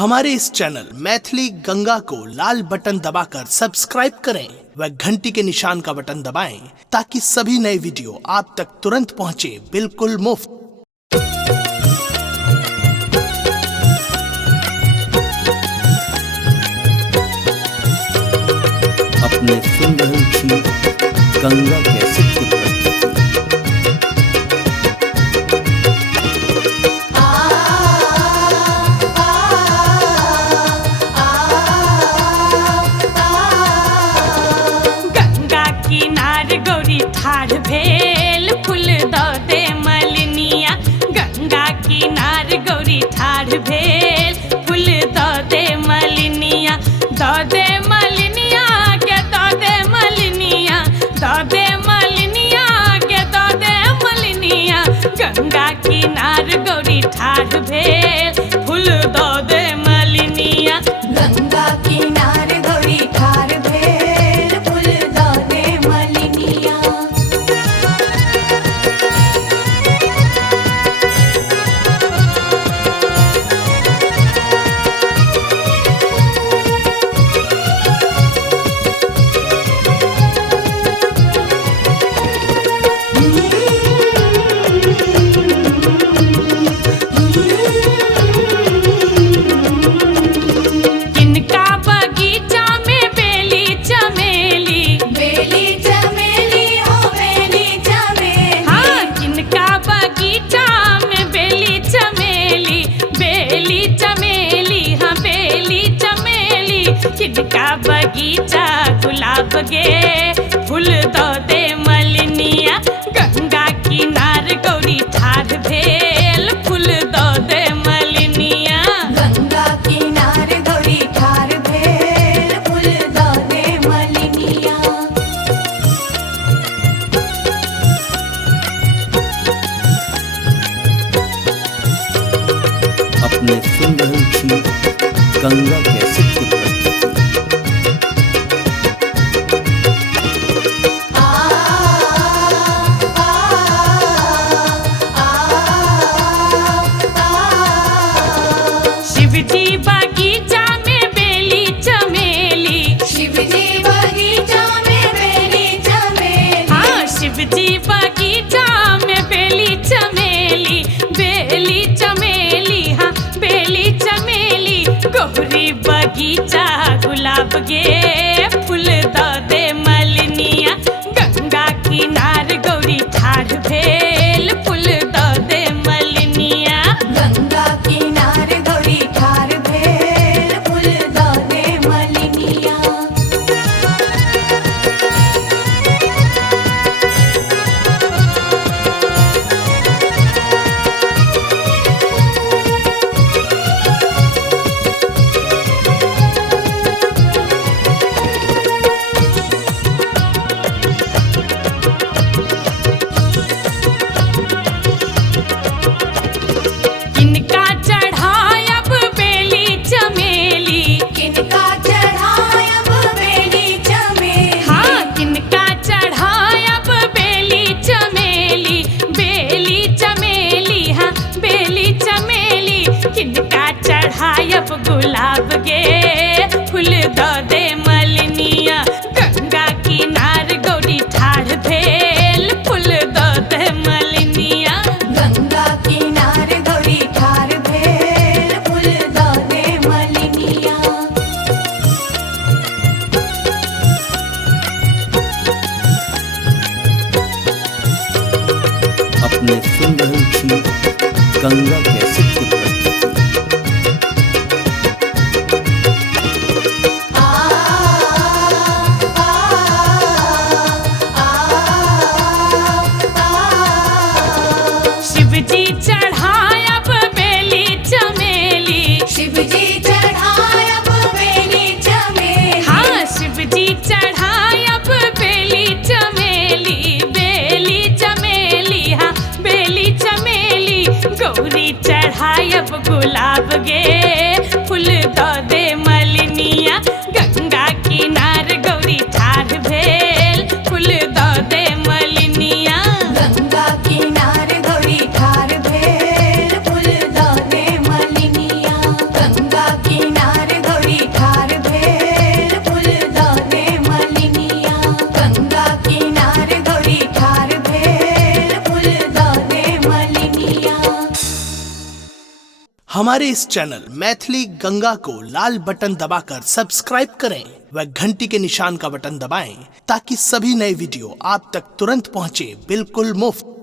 हमारे इस चैनल मैथिली गंगा को लाल बटन दबाकर सब्सक्राइब करें व घंटी के निशान का बटन दबाएं ताकि सभी नए वीडियो आप तक तुरंत पहुंचे बिल्कुल मुफ्त। अपने सुन रही थी गंगा कैसे उत्पत्ति ठाढ़ भेल फूल दो दे मलिनिया। गंगा किनार गौरी ठाढ़ भेल फूल दो दे मलिनिया। दो दे मलिनिया के दो दे मलिनिया, दो दे मलिनिया के दो दे मलिनिया। गंगा किनार गौरी ठाढ़ भेल फूल दो दे मलिनिया। गंगा किनार गौरी ठाढ़ भेल फूल दो दे मलिनिया। किनका बगीचा में बेली चमेली, बेली चमेली ओ बेली चमेली। हाँ किनका बगीचा में बेली चमेली, बेली चमेली, हाँ बेली चमेली। किनका बगीचा गुलाब गे फूल दो दे मलिनिया। गंगा किनार गौरी ठाढ़ भेल फूल दो दे मलिनिया। गंगा किनार गौरी ठाढ़ भेल फूल दो दे मलिनिया। अपने सुन रही थी गंगा कैसे उत्पत्ति शिवजी बगीचा में बेली चमेली, शिवजी बगीचा में बेली चमेली। हाँ शिवजी बगीचा में बेली चमेली, बेली चमेली, हाँ बेली चमेली। गौरी बगीचा गुलाब गे फूल दो दे मलिनिया। गंगा किनार गौरी ठाढ़ भेल फूल दो दे मलिनिया। गंगा किनार गौरी ठाढ़ भेल फूल दो दे मलिनिया। किनका चढ़ायब बेली चमेली, किनका चढ़ायब बेली चमेली। हाँ किनका चढ़ायब बेली चमेली, बेली चमेली, हाँ बेली चमेली। किनका चढ़ायब गुलाब गे फूल दो दे मलिनिया। गंगा किनार गौरी ठाढ़ भेल फूल दो दे मलिनिया। गंगा किनार गौरी ठाढ़ भेल फूल दो दे मलिनिया। अपने सुन रही थी गंगा कैसे उत्पत्ति शिवजी चढ़ायब बेली चमेली, शिवजी चढ़ायब बेली चमेली। हाँ शिवजी चढ़ायब बेली चमेली, बेली चमेली, हाँ बेली चमेली। गौरी चढ़ायब गुलाब गे फूल दो दे मलिनिया। गंगा किनार गौरी ठाढ़ भेल फूल दो दे मलिनिया। गंगा किनार गौरी ठाढ़ भेल फूल दो दे मलिनिया। गंगा हमारे इस चैनल मैथिली गंगा को लाल बटन दबाकर सब्सक्राइब करें व घंटी के निशान का बटन दबाएं ताकि सभी नए वीडियो आप तक तुरंत पहुंचे बिल्कुल मुफ्त।